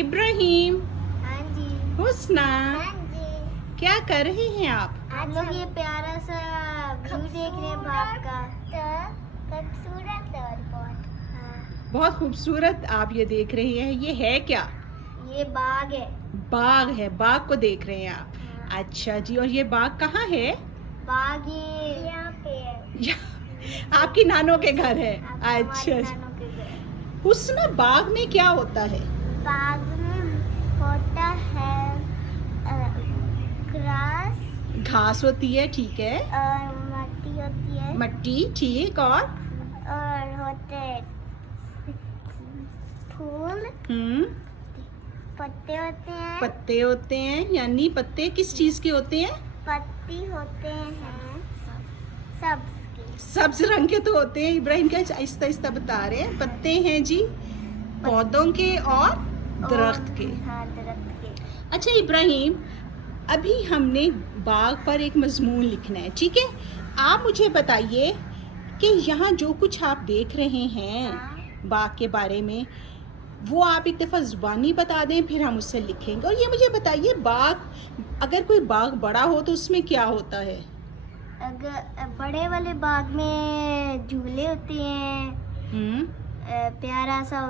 ابراہیم، ہاں جی، حسنا، ہاں جی، کیا کر رہے ہیں آپ؟ ہم لوگ یہ پیارا سا ویو دیکھ رہے ہیں باغ کا. خوبصورت ہے اور بہت. ہاں، بہت خوبصورت آپ یہ دیکھ رہے ہیں. یہ ہے کیا؟ یہ باغ ہے. باغ ہے. باغ کو دیکھ رہے ہیں آپ. ہاں. اچھا جی. اور یہ باغ کہاں ہے؟ باغ یہ یہاں پہ ہے. آپ کی نانوں کے گھر ہے. ہماری اچھا. نانوں کے گھر. حسنا، باغ میں کیا ہوتا ہے؟ باغ میں ہوتا ہے گھاس ہوتی ہے. ٹھیک ہے. اور مٹی ہوتی ہے. مٹی. ٹھیک. اور ہوتے پھول. پتے ہوتے ہیں. پتے ہوتے ہیں. یعنی پتے کس چیز کے ہوتے ہیں؟ پتی ہوتے ہیں سبز کے. سبز رنگ کے تو ہوتے ہیں. ابراہیم کیا آہستہ آہستہ بتا رہے ہیں. پتے ہیں جی پودوں کے اور درخت کے. ہاں، درخت کے. اچھا ابراہیم، ابھی ہم نے باغ پر ایک مضمون لکھنا ہے. ٹھیک ہے. آپ مجھے بتائیے کہ یہاں جو کچھ آپ دیکھ رہے ہیں باغ کے بارے میں، وہ آپ ایک دفعہ زبانی بتا دیں، پھر ہم اس سے لکھیں گے. اور یہ مجھے بتائیے، اگر کوئی باغ بڑا ہو تو اس میں کیا ہوتا ہے؟ اگر بڑے والے باغ میں جھولے ہوتے ہیں. پیارا سا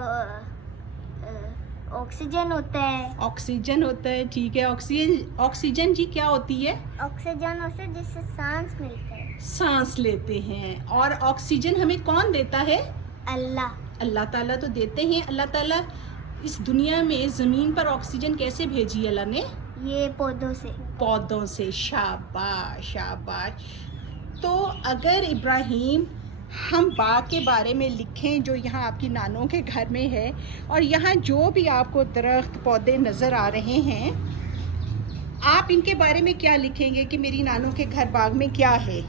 آکسیجن ہوتا ہے. آکسیجن ہوتا ہے. ٹھیک ہے. آکسیجن جی کیا ہوتی ہے؟ آکسیجن ہوتا ہے جس سے سانس ملتا ہے. سانس لیتے ہیں. اور آکسیجن ہمیں کون دیتا ہے؟ اللہ. اللہ تعالیٰ تو دیتے ہیں. اللہ تعالیٰ اس دنیا میں زمین پر آکسیجن کیسے بھیجی اللہ نے؟ یہ پودوں سے. پودوں سے. شاباش شاباش. تو اگر ابراہیم ہم باغ کے بارے میں لکھیں جو یہاں آپ کی نانوں کے گھر میں ہے، اور یہاں جو بھی آپ کو درخت پودے نظر آ رہے ہیں، آپ ان کے بارے میں کیا لکھیں گے کہ میری نانوں کے گھر باغ میں کیا ہے؟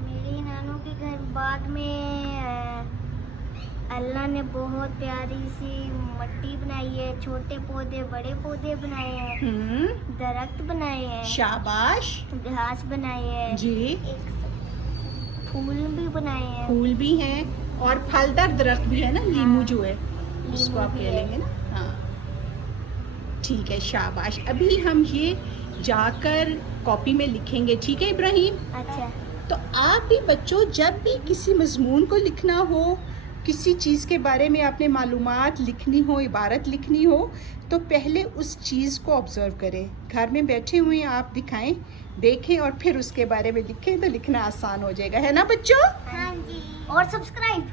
میری نانوں کے گھر باغ میں اللہ نے بہت پیاری سی مٹی بنائی ہے. چھوٹے پودے بڑے پودے بنائے ہیں. درخت بنائے ہیں. شاباش. گھاس بنائے ہیں جی. پھول بھی بنائے ہیں. پھول بھی ہیں. اور پھلدار درخت بھی ہے نا. لیمو جو ہے اس کو آپ لیمو کہہ لیں گے نا. ہاں ٹھیک ہے. شاباش. ابھی ہم یہ جا کر کاپی میں لکھیں گے. ٹھیک ہے ابراہیم؟ اچھا. تو آپ بھی بچوں جب بھی کسی مضمون کو لکھنا ہو، کسی چیز کے بارے میں اپنے معلومات لکھنی ہو، عبارت لکھنی ہو، تو پہلے اس چیز کو آبزرو کریں. گھر میں بیٹھے ہوئے آپ دکھائیں، دیکھیں اور پھر اس کے بارے میں لکھیں تو لکھنا آسان ہو جائے گا. ہے نا بچوں؟ ہاں جی. اور سبسکرائب